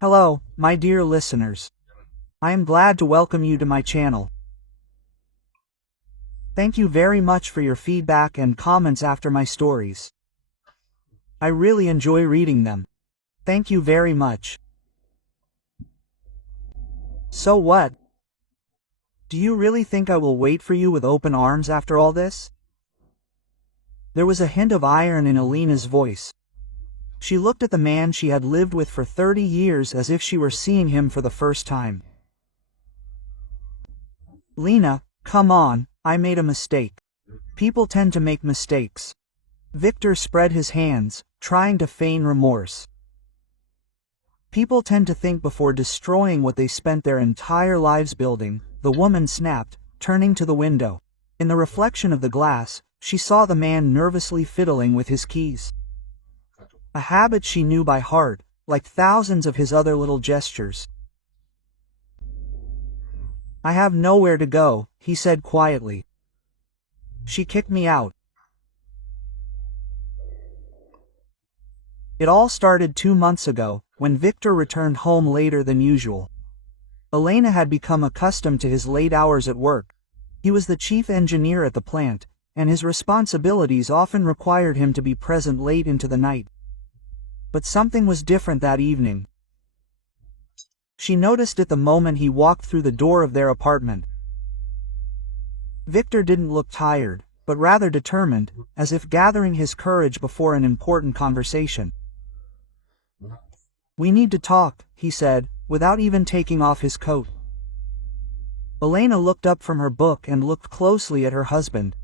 Hello, my dear listeners. I am glad to welcome you to my channel. Thank you very much for your feedback and comments after my stories. I really enjoy reading them. Thank you very much. So what? Do you really think I will wait for you with open arms after all this? There was a hint of iron in Elena's voice. She looked at the man she had lived with for 30 years as if she were seeing him for the first time. Lena, come on, I made a mistake. People tend to make mistakes. Victor spread his hands, trying to feign remorse. People tend to think before destroying what they spent their entire lives building, the woman snapped, turning to the window. In the reflection of the glass, she saw the man nervously fiddling with his keys. A habit she knew by heart, like thousands of his other little gestures. I have nowhere to go, he said quietly. She kicked me out. It all started 2 months ago, when Victor returned home later than usual. Elena had become accustomed to his late hours at work. He was the chief engineer at the plant, and his responsibilities often required him to be present late into the night. But something was different that evening. She noticed it the moment he walked through the door of their apartment. Victor didn't look tired, but rather determined, as if gathering his courage before an important conversation. We need to talk, he said, without even taking off his coat. Elena looked up from her book and looked closely at her husband.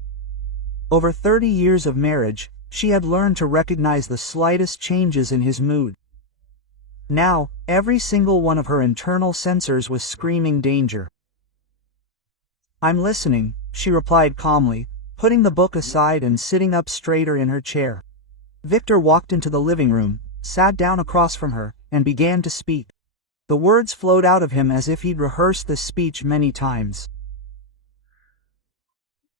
Over 30 years of marriage, she had learned to recognize the slightest changes in his mood. Now, every single one of her internal sensors was screaming danger. I'm listening, she replied calmly, putting the book aside and sitting up straighter in her chair. Victor walked into the living room, sat down across from her, and began to speak. The words flowed out of him as if he'd rehearsed this speech many times.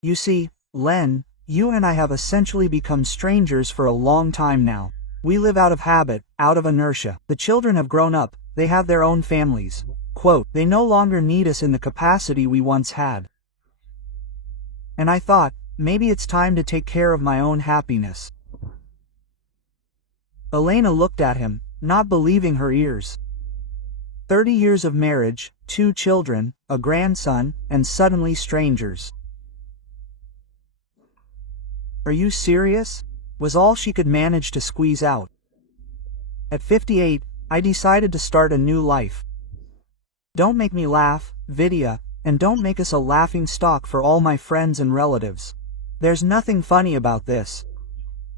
You see, Len, you and I have essentially become strangers for a long time now. We live out of habit, out of inertia. The children have grown up, they have their own families. Quote, they no longer need us in the capacity we once had. And I thought, maybe it's time to take care of my own happiness. Elena looked at him, not believing her ears. 30 years of marriage, 2 children, a grandson, and suddenly strangers. Are you serious? Was all she could manage to squeeze out. At 58, I decided to start a new life. Don't make me laugh, Vidya, and don't make us a laughing stock for all my friends and relatives. There's nothing funny about this.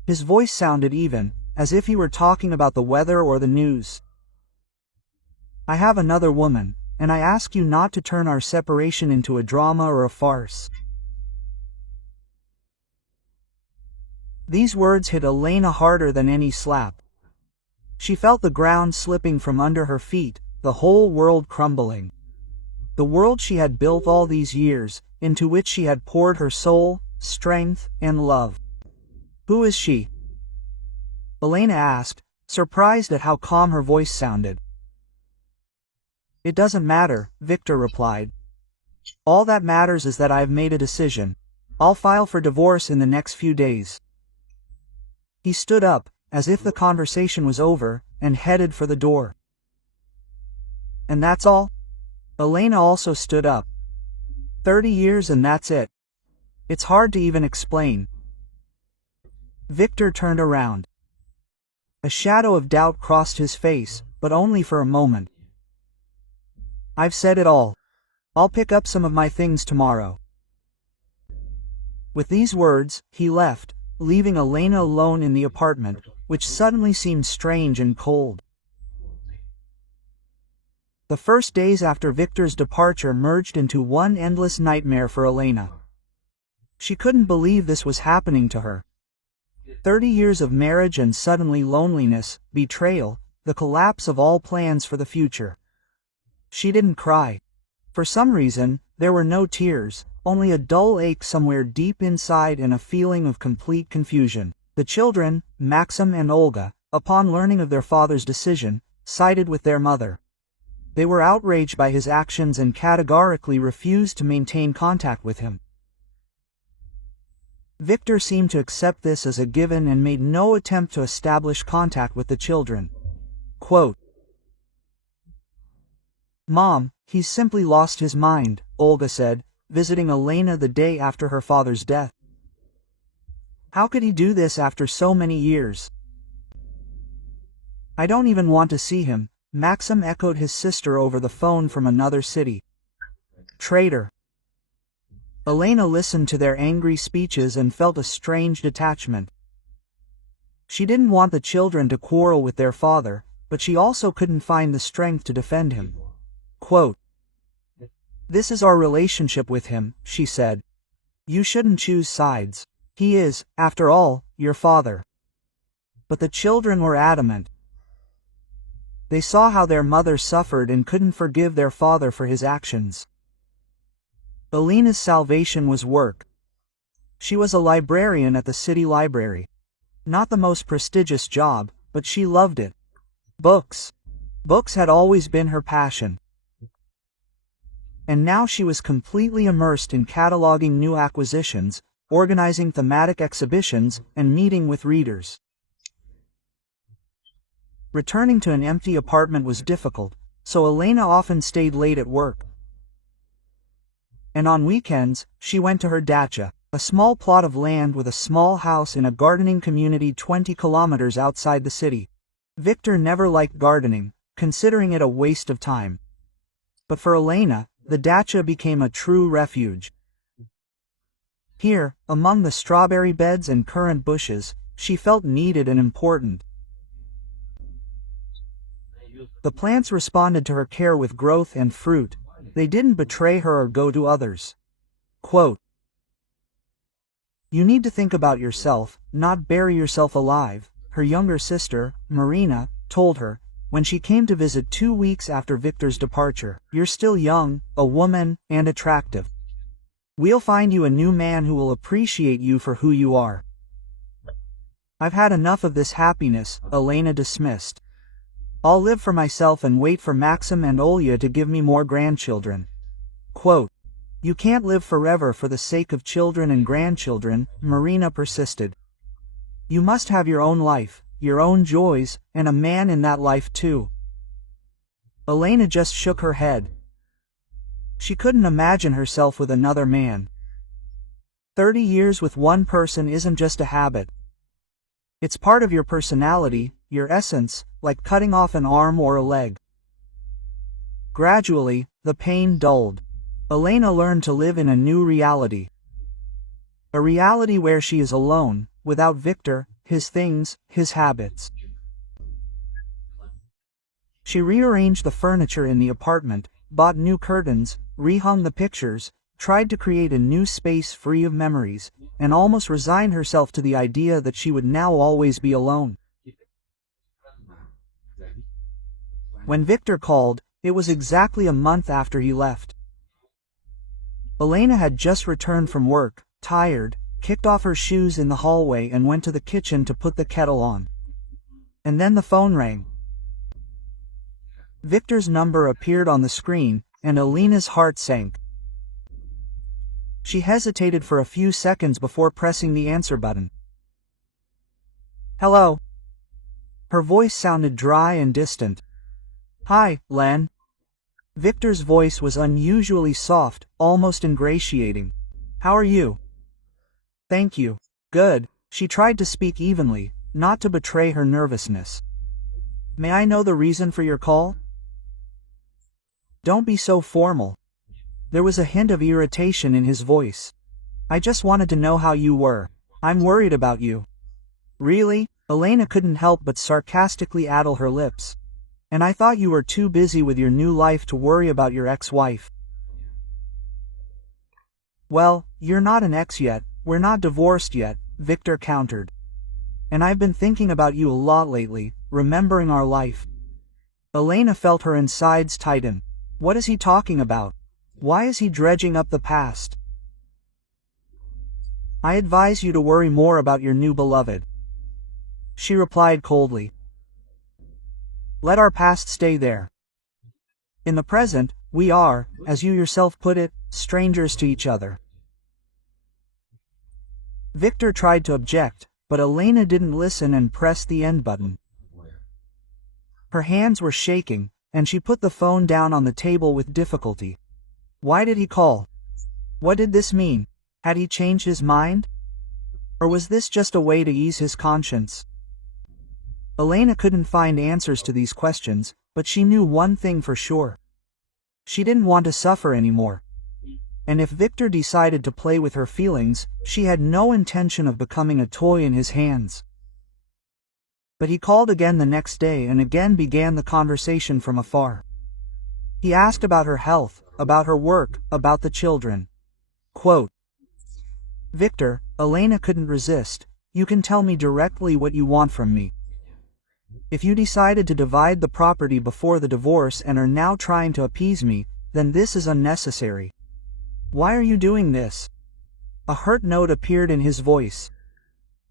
His voice sounded even, as if he were talking about the weather or the news. I have another woman, and I ask you not to turn our separation into a drama or a farce. These words hit Elena harder than any slap. She felt the ground slipping from under her feet, the whole world crumbling. The world she had built all these years, into which she had poured her soul, strength, and love. Who is she? Elena asked, surprised at how calm her voice sounded. It doesn't matter, Victor replied. All that matters is that I've made a decision. I'll file for divorce in the next few days. He stood up, as if the conversation was over, and headed for the door. And that's all? Elena also stood up. 30 years and that's it. It's hard to even explain. Victor turned around. A shadow of doubt crossed his face, but only for a moment. I've said it all. I'll pick up some of my things tomorrow. With these words, he left, leaving Elena alone in the apartment, which suddenly seemed strange and cold. The first days after Victor's departure merged into one endless nightmare for Elena. She couldn't believe this was happening to her. 30 years of marriage and suddenly loneliness, betrayal, the collapse of all plans for the future. She didn't cry. For some reason, there were no tears, only a dull ache somewhere deep inside and a feeling of complete confusion. The children, Maxim and Olga, upon learning of their father's decision, sided with their mother. They were outraged by his actions and categorically refused to maintain contact with him. Victor seemed to accept this as a given and made no attempt to establish contact with the children. Quote, "Mom, he's simply lost his mind," Olga said, visiting Elena the day after her father's death. "How could he do this after so many years?" "I don't even want to see him," Maxim echoed his sister over the phone from another city. Traitor. Elena listened to their angry speeches and felt a strange detachment. She didn't want the children to quarrel with their father, but she also couldn't find the strength to defend him. Quote, "This is our relationship with him," she said. "You shouldn't choose sides. He is, after all, your father." But the children were adamant. They saw how their mother suffered and couldn't forgive their father for his actions. Elena's salvation was work. She was a librarian at the city library. Not the most prestigious job, but she loved it. Books. Books had always been her passion. And now she was completely immersed in cataloging new acquisitions, organizing thematic exhibitions, and meeting with readers. Returning to an empty apartment was difficult, so Elena often stayed late at work. And on weekends, she went to her dacha, a small plot of land with a small house in a gardening community 20 kilometers outside the city. Victor never liked gardening, considering it a waste of time. But for Elena, the dacha became a true refuge. Here, among the strawberry beds and currant bushes, she felt needed and important. The plants responded to her care with growth and fruit. They didn't betray her or go to others. Quote, "You need to think about yourself, not bury yourself alive," her younger sister, Marina, told her, when she came to visit 2 weeks after Victor's departure. "You're still young, a woman, and attractive. We'll find you a new man who will appreciate you for who you are." "I've had enough of this happiness," Elena dismissed. "I'll live for myself and wait for Maxim and Olya to give me more grandchildren." Quote, "You can't live forever for the sake of children and grandchildren," Marina persisted. "You must have your own life, your own joys, and a man in that life too." Elena just shook her head. She couldn't imagine herself with another man. 30 years with one person isn't just a habit. It's part of your personality, your essence, like cutting off an arm or a leg. Gradually, the pain dulled. Elena learned to live in a new reality. A reality where she is alone, without Victor, his things, his habits. She rearranged the furniture in the apartment, bought new curtains, rehung the pictures, tried to create a new space free of memories, and almost resigned herself to the idea that she would now always be alone. When Victor called, it was exactly a month after he left. Elena had just returned from work, tired, kicked off her shoes in the hallway and went to the kitchen to put the kettle on. And then the phone rang. Victor's number appeared on the screen, and Elena's heart sank. She hesitated for a few seconds before pressing the answer button. "Hello." Her voice sounded dry and distant. "Hi, Len." Victor's voice was unusually soft, almost ingratiating. "How are you?" "Thank you. Good." She tried to speak evenly, not to betray her nervousness. "May I know the reason for your call?" "Don't be so formal." There was a hint of irritation in his voice. "I just wanted to know how you were. I'm worried about you." "Really?" Elena couldn't help but sarcastically addle her lips. "And I thought you were too busy with your new life to worry about your ex-wife." "Well, you're not an ex yet, we're not divorced yet," Victor countered. "And I've been thinking about you a lot lately, remembering our life." Elena felt her insides tighten. What is he talking about? Why is he dredging up the past? "I advise you to worry more about your new beloved," she replied coldly. Let our past stay there. In the present, we are, as you yourself put it, strangers to each other. Victor tried to object, but Elena didn't listen and pressed the end button. Her hands were shaking, and she put the phone down on the table with difficulty. Why did he call? What did this mean? Had he changed his mind? Or was this just a way to ease his conscience? Elena couldn't find answers to these questions, but she knew one thing for sure. She didn't want to suffer anymore. And if Victor decided to play with her feelings, she had no intention of becoming a toy in his hands. But he called again the next day and again began the conversation from afar. He asked about her health, about her work, about the children. Quote, Victor, Elena couldn't resist, you can tell me directly what you want from me. If you decided to divide the property before the divorce and are now trying to appease me, then this is unnecessary. Why are you doing this? A hurt note appeared in his voice.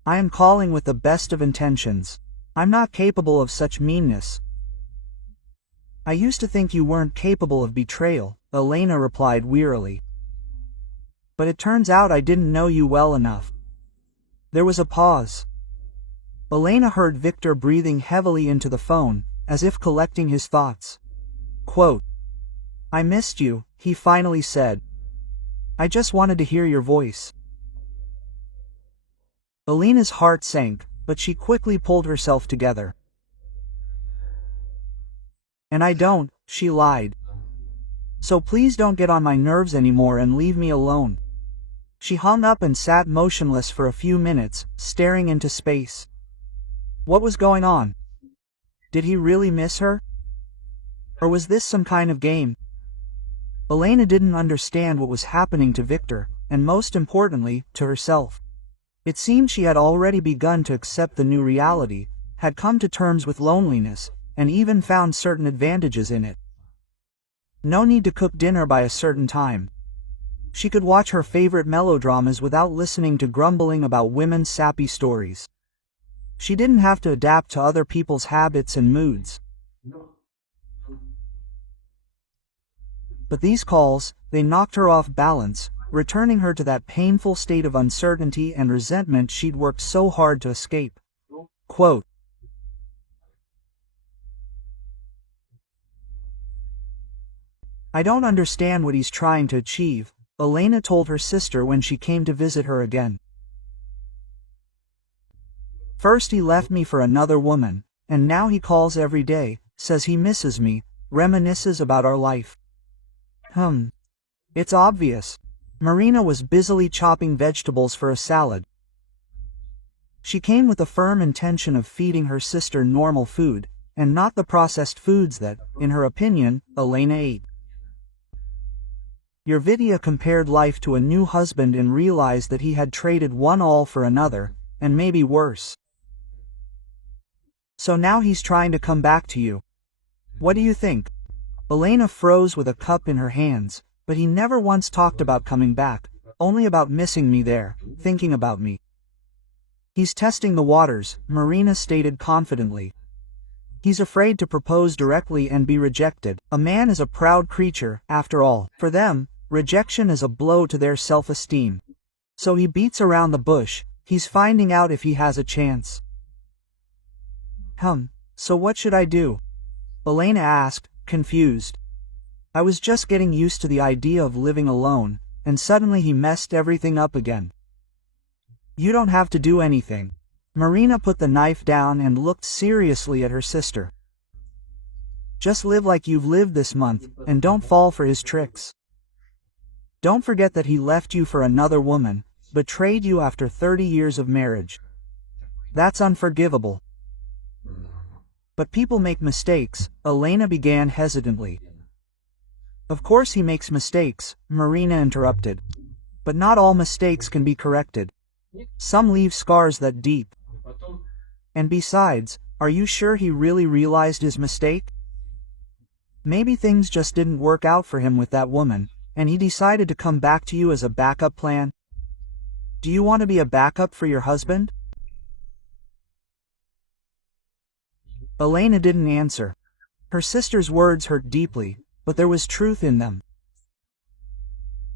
I am calling with the best of intentions. I'm not capable of such meanness. I used to think you weren't capable of betrayal, Elena replied wearily. But it turns out I didn't know you well enough. There was a pause. Elena heard Victor breathing heavily into the phone, as if collecting his thoughts. Quote, I missed you, he finally said. I just wanted to hear your voice. Elena's heart sank, but she quickly pulled herself together. And I don't, she lied. So please don't get on my nerves anymore and leave me alone. She hung up and sat motionless for a few minutes, staring into space. What was going on? Did he really miss her? Or was this some kind of game? Elena didn't understand what was happening to Victor, and most importantly, to herself. It seemed she had already begun to accept the new reality, had come to terms with loneliness, and even found certain advantages in it. No need to cook dinner by a certain time. She could watch her favorite melodramas without listening to grumbling about women's sappy stories. She didn't have to adapt to other people's habits and moods. But these calls, they knocked her off balance, returning her to that painful state of uncertainty and resentment she'd worked so hard to escape. Quote, I don't understand what he's trying to achieve, Elena told her sister when she came to visit her again. First he left me for another woman, and now he calls every day, says he misses me, reminisces about our life. It's obvious. Marina was busily chopping vegetables for a salad. She came with the firm intention of feeding her sister normal food, and not the processed foods that, in her opinion, Elena ate. Your Vidya compared life to a new husband and realized that he had traded one all for another, and maybe worse. So now he's trying to come back to you. What do you think? Elena froze with a cup in her hands, but he never once talked about coming back, only about missing me there, thinking about me. He's testing the waters, Marina stated confidently. He's afraid to propose directly and be rejected. A man is a proud creature, after all. For them, rejection is a blow to their self-esteem. So he beats around the bush, he's finding out if he has a chance. So what should I do? Elena asked, confused. I was just getting used to the idea of living alone, and suddenly he messed everything up again. You don't have to do anything. Marina put the knife down and looked seriously at her sister. Just live like you've lived this month, and don't fall for his tricks. Don't forget that he left you for another woman, betrayed you after 30 years of marriage. That's unforgivable. But people make mistakes, Elena began hesitantly. Of course he makes mistakes, Marina interrupted. But not all mistakes can be corrected. Some leave scars that deep. And besides, are you sure he really realized his mistake? Maybe things just didn't work out for him with that woman, and he decided to come back to you as a backup plan? Do you want to be a backup for your husband? Elena didn't answer. Her sister's words hurt deeply, but there was truth in them.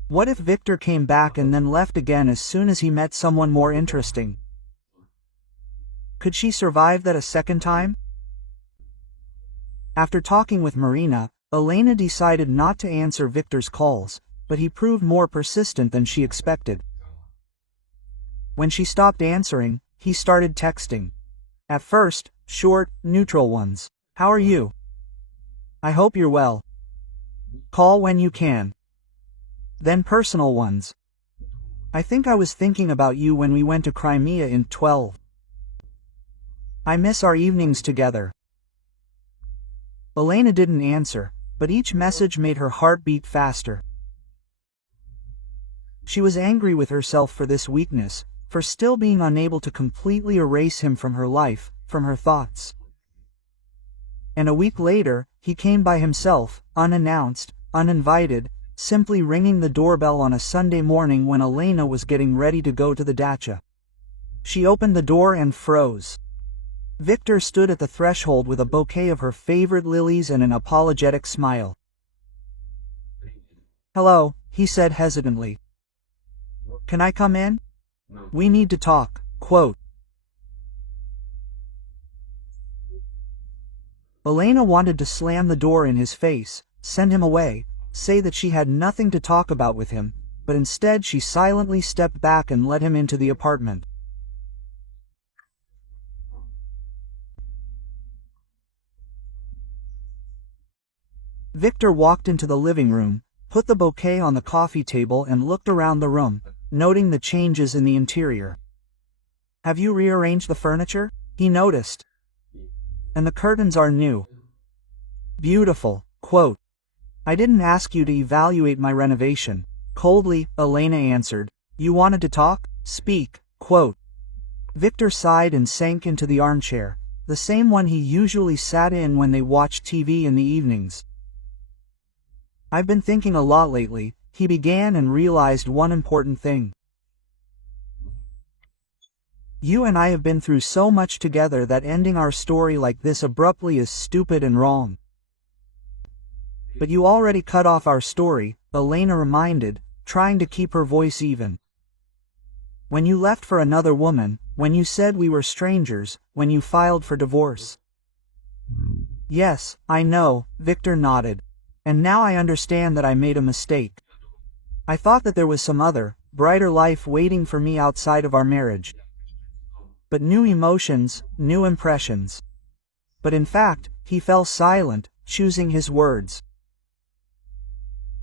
What if Victor came back and then left again as soon as he met someone more interesting? Could she survive that a second time? After talking with Marina, Elena decided not to answer Victor's calls, but he proved more persistent than she expected. When she stopped answering, he started texting. At first, short, neutral ones. How are you? I hope you're well. Call when you can. Then personal ones. I think I was thinking about you when we went to Crimea in 12. I miss our evenings together. Elena didn't answer, but each message made her heart beat faster. She was angry with herself for this weakness, for still being unable to completely erase him from her life, from her thoughts. And a week later, he came by himself, unannounced, uninvited, simply ringing the doorbell on a Sunday morning when Elena was getting ready to go to the dacha. She opened the door and froze. Victor stood at the threshold with a bouquet of her favorite lilies and an apologetic smile. Hello, he said hesitantly. Can I come in? We need to talk, quote. Elena wanted to slam the door in his face, send him away, say that she had nothing to talk about with him, but instead she silently stepped back and let him into the apartment. Victor walked into the living room, put the bouquet on the coffee table and looked around the room, noting the changes in the interior. Have you rearranged the furniture? He noticed. And the curtains are new. Beautiful, quote. I didn't ask you to evaluate my renovation. Coldly, Elena answered. You wanted to talk? Speak, quote. Victor sighed and sank into the armchair, the same one he usually sat in when they watched TV in the evenings. I've been thinking a lot lately, he began, and realized one important thing. You and I have been through so much together that ending our story like this abruptly is stupid and wrong. But you already cut off our story, Elena reminded, trying to keep her voice even. When you left for another woman, when you said we were strangers, when you filed for divorce. Yes, I know, Victor nodded. And now I understand that I made a mistake. I thought that there was some other, brighter life waiting for me outside of our marriage. But new emotions, new impressions. But in fact, he fell silent, choosing his words.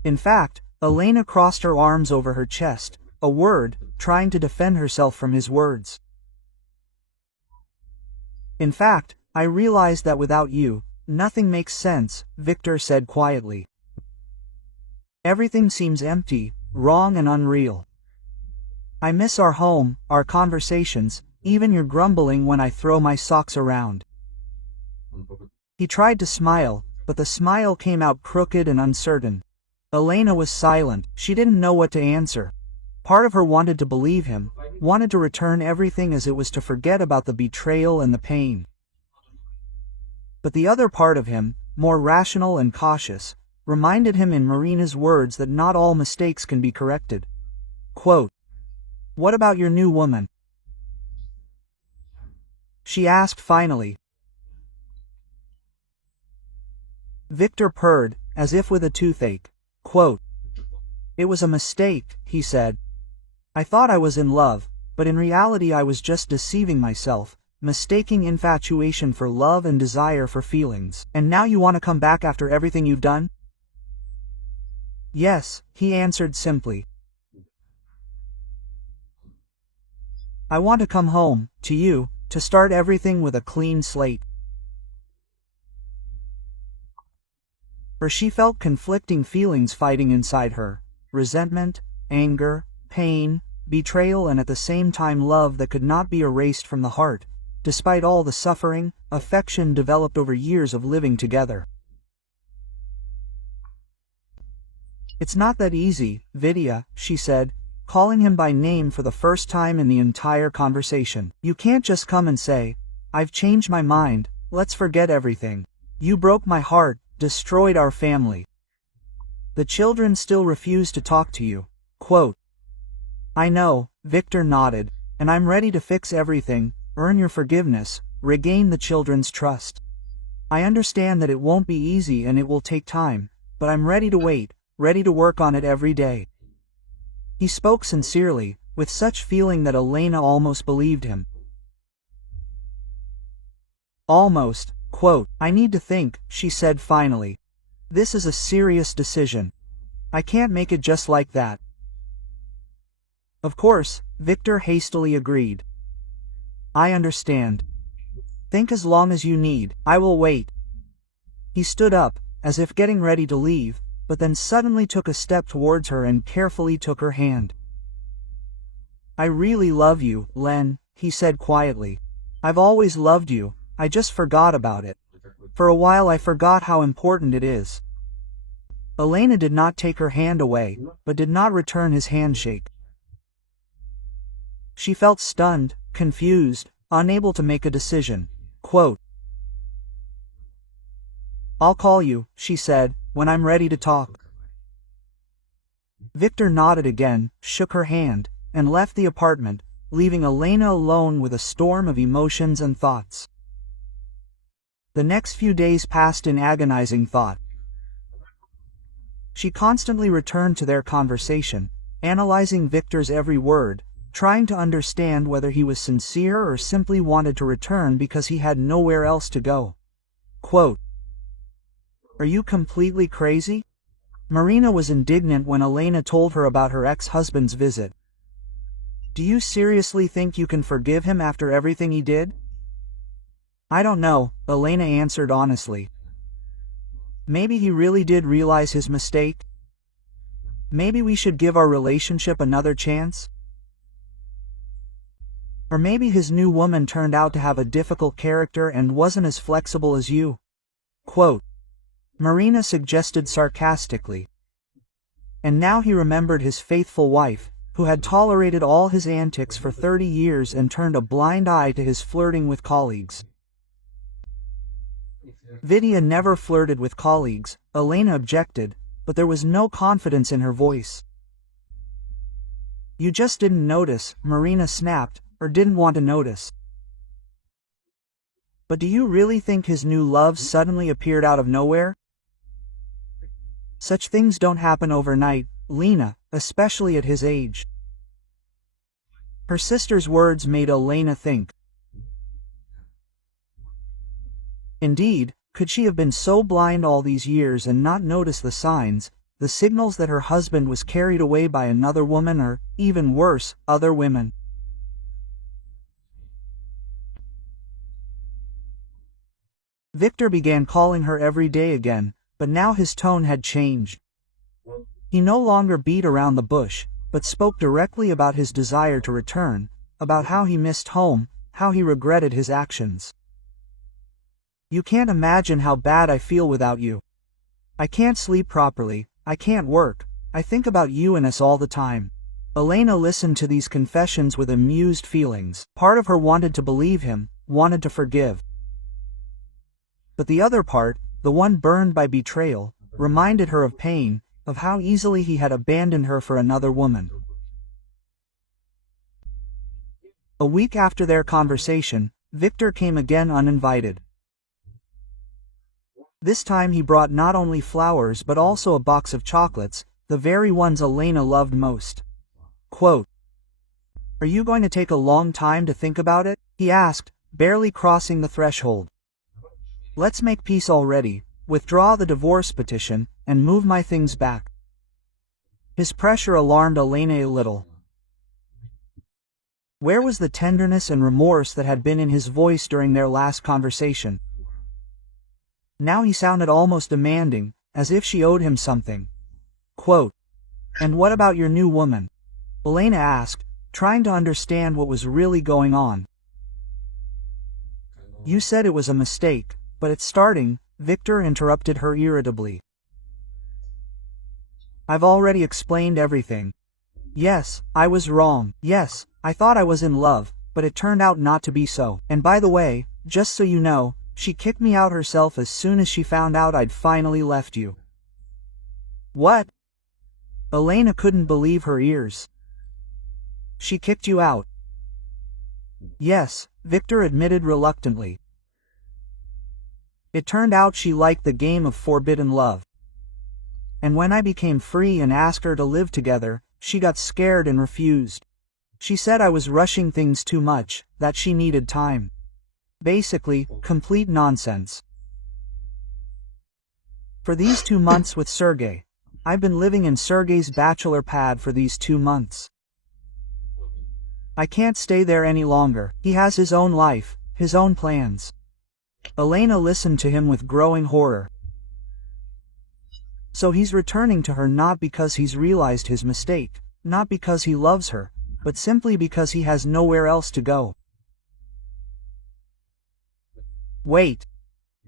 In fact, Elena crossed her arms over her chest, a word, trying to defend herself from his words. In fact, I realized that without you, nothing makes sense, Victor said quietly. Everything seems empty, wrong and unreal. I miss our home, our conversations, even your grumbling when I throw my socks around. He tried to smile, but the smile came out crooked and uncertain. Elena was silent, she didn't know what to answer. Part of her wanted to believe him, wanted to return everything as it was, to forget about the betrayal and the pain. But the other part of him, more rational and cautious, reminded him in Marina's words that not all mistakes can be corrected. Quote, what about your new woman? She asked finally. Victor purred, as if with a toothache. Quote, it was a mistake, he said. I thought I was in love, but in reality I was just deceiving myself, mistaking infatuation for love and desire for feelings. And now you want to come back after everything you've done? Yes, he answered simply. I want to come home, to you, to start everything with a clean slate. For she felt conflicting feelings fighting inside her, resentment, anger, pain, betrayal, and at the same time love that could not be erased from the heart, despite all the suffering, affection developed over years of living together. It's not that easy, Vidya, she said, calling him by name for the first time in the entire conversation. You can't just come and say, I've changed my mind, let's forget everything. You broke my heart, destroyed our family. The children still refuse to talk to you. Quote. I know, Victor nodded, and I'm ready to fix everything, earn your forgiveness, regain the children's trust. I understand that it won't be easy and it will take time, but I'm ready to wait, ready to work on it every day. He spoke sincerely, with such feeling that Elena almost believed him. Almost. Quote, I need to think, she said finally. This is a serious decision. I can't make it just like that. Of course, Victor hastily agreed. I understand. Think as long as you need, I will wait. He stood up, as if getting ready to leave, but then suddenly took a step towards her and carefully took her hand. I really love you, Len, he said quietly. I've always loved you, I just forgot about it. For a while I forgot how important it is. Elena did not take her hand away, but did not return his handshake. She felt stunned, confused, unable to make a decision. Quote, I'll call you, she said, when I'm ready to talk. Victor nodded again, shook her hand, and left the apartment, leaving Elena alone with a storm of emotions and thoughts. The next few days passed in agonizing thought. She constantly returned to their conversation, analyzing Victor's every word, trying to understand whether he was sincere or simply wanted to return because he had nowhere else to go. Quote, Are you completely crazy? Marina was indignant when Elena told her about her ex-husband's visit. Do you seriously think you can forgive him after everything he did? I don't know, Elena answered honestly. Maybe he really did realize his mistake. Maybe we should give our relationship another chance. Or maybe his new woman turned out to have a difficult character and wasn't as flexible as you. Quote, Marina suggested sarcastically. And now he remembered his faithful wife, who had tolerated all his antics for 30 years and turned a blind eye to his flirting with colleagues. Vidya never flirted with colleagues, Elena objected, but there was no confidence in her voice. You just didn't notice, Marina snapped, or didn't want to notice. But do you really think his new love suddenly appeared out of nowhere? Such things don't happen overnight, Lena, especially at his age. Her sister's words made Elena think. Indeed, could she have been so blind all these years and not notice the signs, the signals that her husband was carried away by another woman or, even worse, other women? Victor began calling her every day again, but now his tone had changed. He no longer beat around the bush, but spoke directly about his desire to return, about how he missed home, how he regretted his actions. You can't imagine how bad I feel without you. I can't sleep properly, I can't work, I think about you and us all the time. Elena listened to these confessions with amused feelings. Part of her wanted to believe him, wanted to forgive. But the other part, the one burned by betrayal, reminded her of pain, of how easily he had abandoned her for another woman. A week after their conversation, Victor came again uninvited. This time he brought not only flowers but also a box of chocolates, the very ones Elena loved most. Quote, Are you going to take a long time to think about it? He asked, barely crossing the threshold. Let's make peace already, withdraw the divorce petition, and move my things back. His pressure alarmed Elena a little. Where was the tenderness and remorse that had been in his voice during their last conversation? Now he sounded almost demanding, as if she owed him something. Quote, And what about your new woman? Elena asked, trying to understand what was really going on. You said it was a mistake, but it's starting, Victor interrupted her irritably. I've already explained everything. Yes, I was wrong. Yes, I thought I was in love, but it turned out not to be so. And by the way, just so you know, She kicked me out herself as soon as she found out I'd finally left you." "What?" Elena couldn't believe her ears. "She kicked you out?" "Yes," Victor admitted reluctantly. "It turned out she liked the game of forbidden love. And when I became free and asked her to live together, she got scared and refused. She said I was rushing things too much, that she needed time. Basically, complete nonsense. For these 2 months with Sergey, I've been living in Sergey's bachelor pad for these 2 months. I can't stay there any longer. He has his own life, his own plans." Elena listened to him with growing horror. So he's returning to her not because he's realized his mistake, not because he loves her, but simply because he has nowhere else to go. "Wait."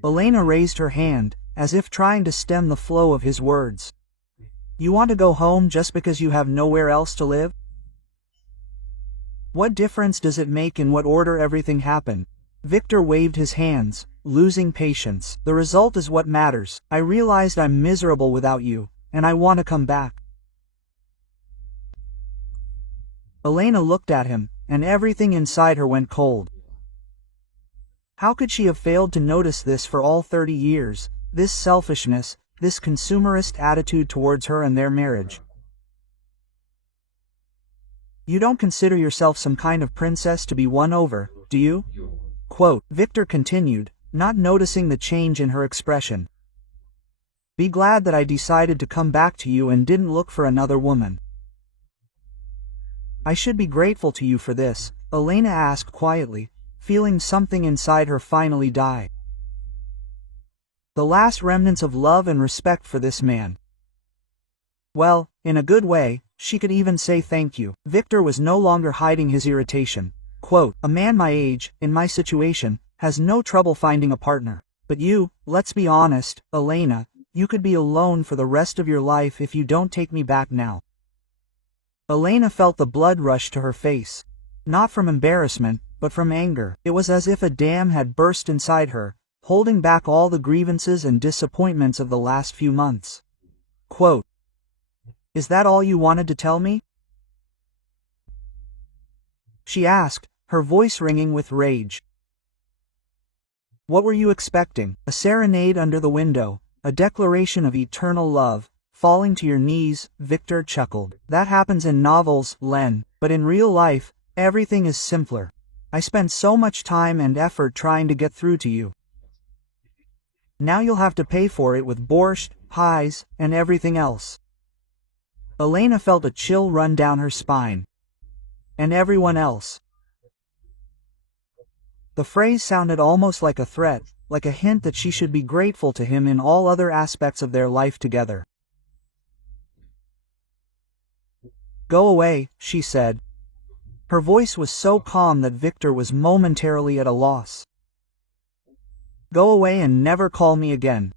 Elena raised her hand, as if trying to stem the flow of his words. "You want to go home just because you have nowhere else to live? What difference does it make in what order everything happened?" Victor waved his hands, losing patience. "The result is what matters. I realized I'm miserable without you, and I want to come back." Elena looked at him, and everything inside her went cold. How could she have failed to notice this for all 30 years, this selfishness, this consumerist attitude towards her and their marriage? "You don't consider yourself some kind of princess to be won over, do you?" Quote, Victor continued, not noticing the change in her expression. "Be glad that I decided to come back to you and didn't look for another woman." "I should be grateful to you for this," Elena asked quietly, feeling something inside her finally die. The last remnants of love and respect for this man. Well, in a good way, she could even say thank you. Victor was no longer hiding his irritation. Quote, "A man my age, in my situation, has no trouble finding a partner. But you, let's be honest, Elena, you could be alone for the rest of your life if you don't take me back now." Elena felt the blood rush to her face. Not from embarrassment, but from anger. It was as if a dam had burst inside her, holding back all the grievances and disappointments of the last few months. Quote, "Is that all you wanted to tell me?" she asked, her voice ringing with rage. "What were you expecting? A serenade under the window, a declaration of eternal love, falling to your knees?" Victor chuckled. "That happens in novels, Len, but in real life, everything is simpler. I spent so much time and effort trying to get through to you. Now you'll have to pay for it with borscht, pies, and everything else." Elena felt a chill run down her spine. "And everyone else." The phrase sounded almost like a threat, like a hint that she should be grateful to him in all other aspects of their life together. "Go away," she said. Her voice was so calm that Victor was momentarily at a loss. "Go away and never call me again.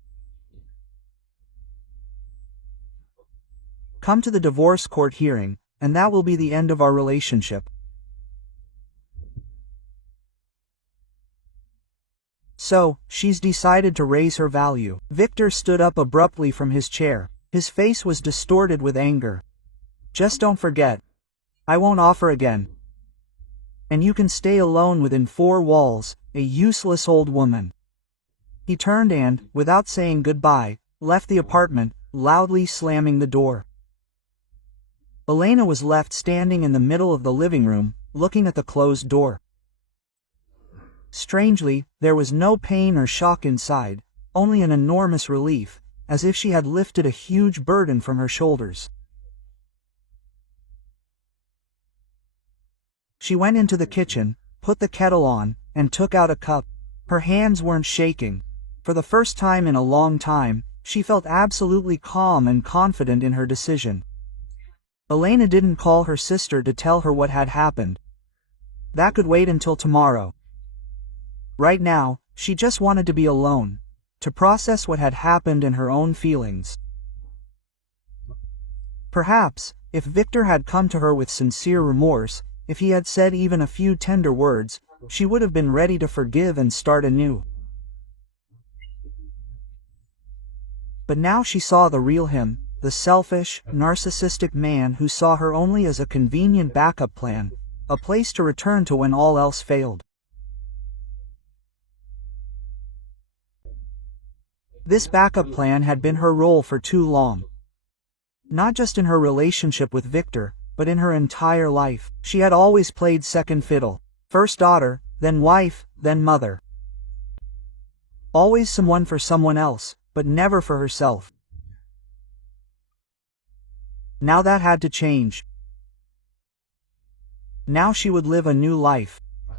Come to the divorce court hearing, and that will be the end of our relationship." So, she's decided to raise her value. Victor stood up abruptly from his chair. His face was distorted with anger. "Just don't forget. I won't offer again. And you can stay alone within 4 walls, a useless old woman." He turned and, without saying goodbye, left the apartment, loudly slamming the door. Elena was left standing in the middle of the living room, looking at the closed door. Strangely, there was no pain or shock inside, only an enormous relief, as if she had lifted a huge burden from her shoulders. She went into the kitchen, put the kettle on, and took out a cup. Her hands weren't shaking. For the first time in a long time, she felt absolutely calm and confident in her decision. Elena didn't call her sister to tell her what had happened. That could wait until tomorrow. Right now, she just wanted to be alone, to process what had happened and her own feelings. Perhaps, if Victor had come to her with sincere remorse, if he had said even a few tender words, she would have been ready to forgive and start anew. But now she saw the real him, the selfish, narcissistic man who saw her only as a convenient backup plan, a place to return to when all else failed. This backup plan had been her role for too long. Not just in her relationship with Victor, but in her entire life. She had always played second fiddle. First daughter, then wife, then mother. Always someone for someone else, but never for herself. Now that had to change. Now she would live a new life.